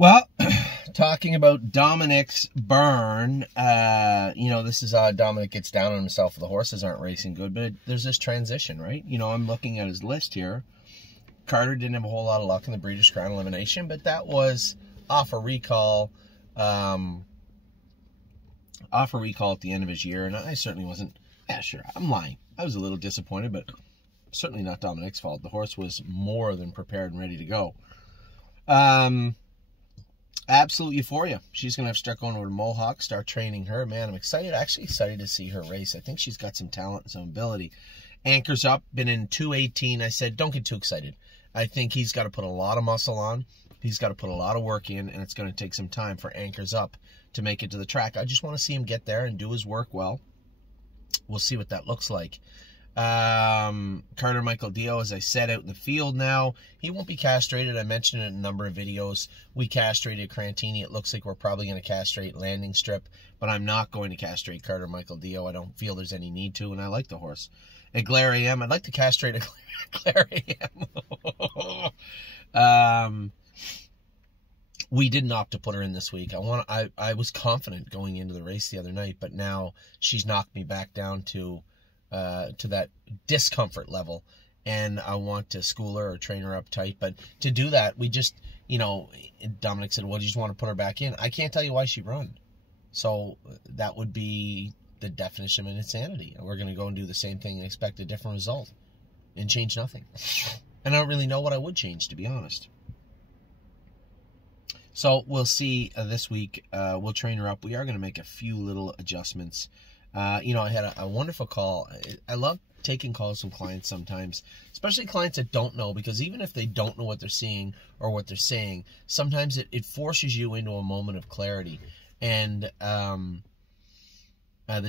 Well, talking about Dominics burn, this is how Dominic gets down on himself. The horses aren't racing good, but there's this transition, right? I'm looking at his list here. Carter didn't have a whole lot of luck in the Breeders' Crown elimination, but that was off a recall, at the end of his year, and I certainly wasn't. Yeah, sure, I'm lying. I was a little disappointed, but certainly not Dominic's fault. The horse was more than prepared and ready to go. Absolute euphoria. She's going to have to start going over to Mohawk, start training her. Man, I'm excited. Actually excited to see her race. I think she's got some talent and some ability. Anchors up, been in 218. I said, don't get too excited. I think he's got to put a lot of muscle on. He's got to put a lot of work in, and it's going to take some time for Anchors up to make it to the track. I just want to see him get there and do his work well. We'll see what that looks like. Carter Michael Dio, as I said, out in the field now. He won't be castrated. I mentioned it in a number of videos. We castrated Crantini. It looks like we're probably going to castrate Landing Strip, but I'm not going to castrate Carter Michael Dio. I don't feel there's any need to, and I like the horse. Eclair AM, I'd like to castrate Eclair AM. We didn't opt to put her in this week. I was confident going into the race the other night, but now she's knocked me back down to that discomfort level, and I want to school her or train her up tight. But to do that, we just, Dominic said, well, you just want to put her back in. I can't tell you why she run. So that would be the definition of insanity. And we're going to go and do the same thing and expect a different result and change nothing. And I don't really know what I would change, to be honest. So we'll see this week. We'll train her up. We are going to make a few little adjustments. I had a wonderful call. I love taking calls from clients sometimes, especially clients that don't know, because even if they don't know what they're seeing or what they're saying, sometimes it forces you into a moment of clarity. And the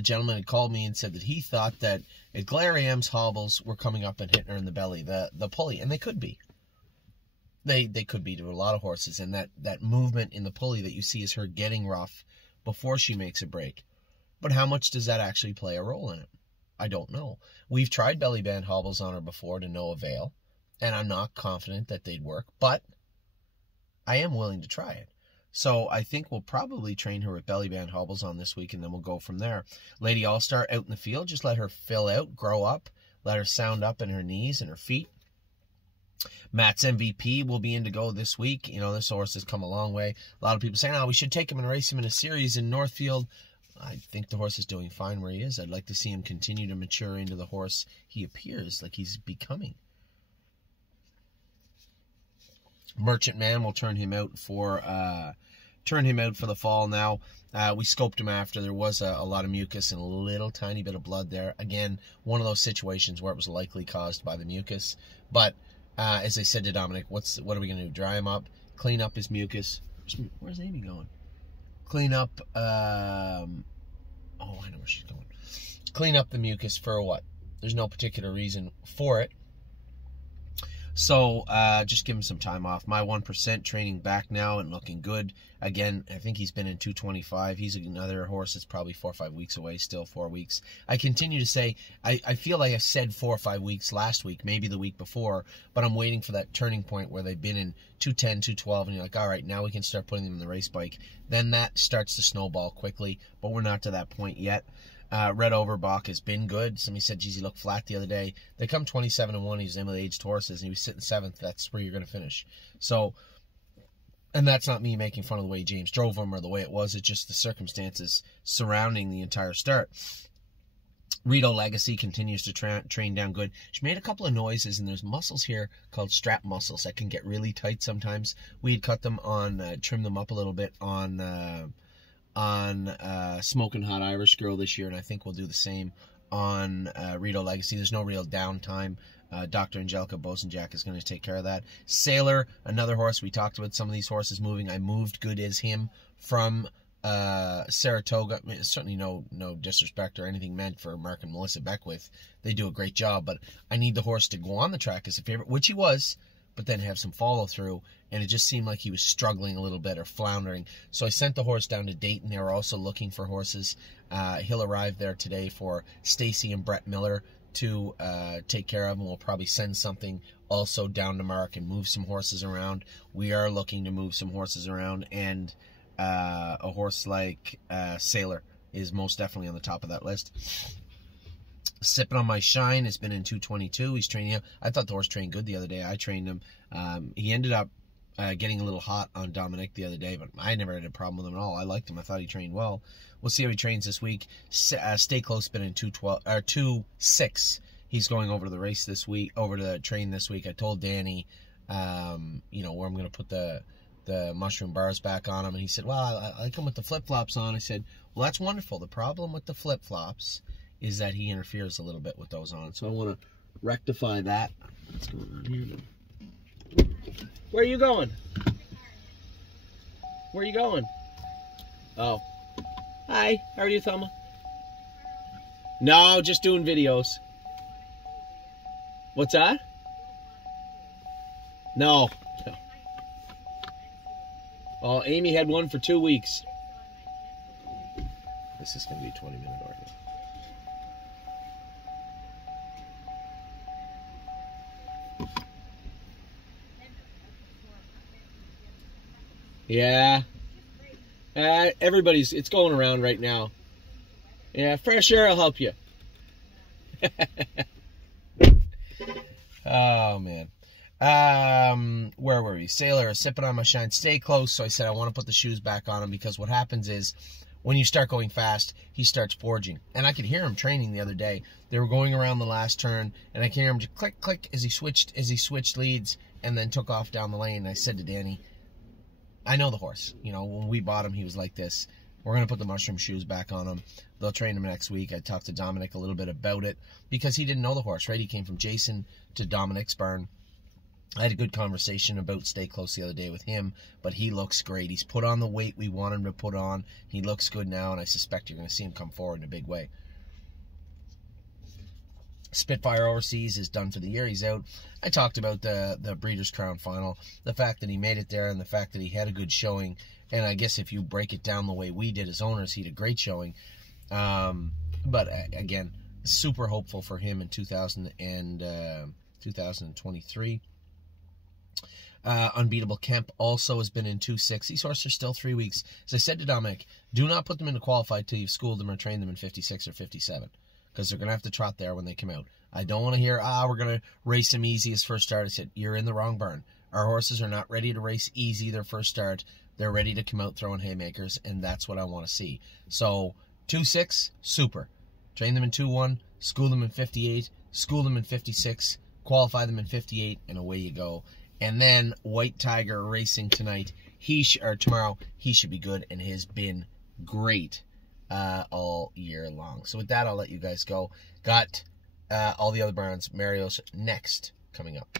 gentleman had called me and said that he thought that Eclair AM's hobbles were coming up and hitting her in the belly, the pulley, and they could be. They could be to a lot of horses, and that movement in the pulley that you see is her getting rough before she makes a break. But how much does that actually play a role in it? I don't know. We've tried belly band hobbles on her before to no avail, and I'm not confident that they'd work, but I am willing to try it. So I think we'll probably train her with belly band hobbles on this week, and then we'll go from there. Lady All-Star out in the field, just let her fill out, grow up, let her sound up in her knees and her feet. Matt's MVP will be in to go this week. This horse has come a long way. A lot of people saying, we should take him and race him in a series in Northfield. I think the horse is doing fine where he is. I'd like to see him continue to mature into the horse he appears like he's becoming. Merchant Man will turn him out for the fall now. We scoped him after. There was a lot of mucus and a little tiny bit of blood there. Again, one of those situations where it was likely caused by the mucus. But as I said to Dominic, what are we going to do? Dry him up, clean up his mucus. Where's Amy going? Clean up, I know where she's going. Clean up the mucus for what? There's no particular reason for it. So just give him some time off. My 1% training back now and looking good. Again, I think he's been in 225. He's another horse that's probably 4 or 5 weeks away, still 4 weeks. I continue to say, I feel like I said 4 or 5 weeks last week, maybe the week before, but I'm waiting for that turning point where they've been in 210, 212, and you're like, all right, now we can start putting them in the race bike. Then that starts to snowball quickly, but we're not to that point yet. Red Overbach has been good. Somebody said, geez, he looked flat the other day. They come 27-1. He was Emily-aged horses, and he was sitting 7th. That's where you're going to finish. So, and that's not me making fun of the way James drove him or the way it was. It's just the circumstances surrounding the entire start. Rito Legacy continues to train down good. She made a couple of noises, and there's muscles here called strap muscles that can get really tight sometimes. We had cut them on, trimmed them up a little bit on Smoking Hot Irish Girl this year, and I think we'll do the same on Rito Legacy. There's no real downtime. Dr. Angelica Bosenjack is going to take care of that. Sailor, another horse. We talked about some of these horses moving. I moved Good As Him from Saratoga. I mean, certainly no disrespect or anything meant for Mark and Melissa Beckwith. They do a great job, but I need the horse to go on the track as a favorite, which he was, but then have some follow-through, and it just seemed like he was struggling a little bit or floundering. So I sent the horse down to Dayton. They were also looking for horses. He'll arrive there today for Stacy and Brett Miller. to take care of, and we'll probably send something also down to Mark and move some horses around. We are looking to move some horses around, and a horse like Sailor is most definitely on the top of that list. Sipping on My Shine has been in 222. He's training him. I thought the horse trained good the other day. I trained him. He ended up getting a little hot on Dominic the other day, but I never had a problem with him at all. I liked him. I thought he trained well. We'll see how he trains this week. Stay Close been in 212 or 26. He's going over to the race this week, over to the train this week. I told Danny, you know, where I'm going to put the mushroom bars back on him, and he said, well, I like him with the flip-flops on. I said, well, that's wonderful. The problem with the flip-flops is that he interferes a little bit with those on. So I want to rectify that. What's going on here? Where are you going? Where are you going? Oh. Hi. How are you, Thelma? No, just doing videos. What's that? No. No. Oh, Amy had one for 2 weeks. This is going to be a 20-minute argument. Yeah. It's going around right now. Yeah, fresh air will help you. Oh, man. Where were we? Sailor, Sipping on My Shine. Stay Close. So I said I want to put the shoes back on him, because what happens is when you start going fast, he starts forging. And I could hear him training the other day. They were going around the last turn, and I could hear him just click, click as he switched leads and then took off down the lane. And I said to Danny, I know the horse. You know, when we bought him, he was like this. We're going to put the mushroom shoes back on him. They'll train him next week. I talked to Dominic a little bit about it because he didn't know the horse, right? He came from Jason to Dominic's barn. I had a good conversation about Stay Close the other day with him, but he looks great. He's put on the weight we want him to put on. He looks good now, and I suspect you're going to see him come forward in a big way. Spitfire Overseas is done for the year. He's out. I talked about the Breeders' Crown Final, the fact that he made it there and the fact that he had a good showing. And I guess if you break it down the way we did as owners, he had a great showing. But again, super hopeful for him in 2023. Unbeatable Kemp also has been in 2-6. These horses are still 3 weeks. As I said to Dominic, do not put them into qualified till you've schooled them or trained them in 56 or 57. Because they're going to have to trot there when they come out. I don't want to hear, we're going to race them easy as first start. I said, you're in the wrong barn. Our horses are not ready to race easy their first start. They're ready to come out throwing haymakers, and that's what I want to see. So, 2-6, super. Train them in 2-1, school them in 58, school them in 56, qualify them in 58, and away you go. And then White Tiger racing tonight, tomorrow, he should be good and has been great all year long. So with that, I'll let you guys go. Got all the other barns, Mario's next coming up.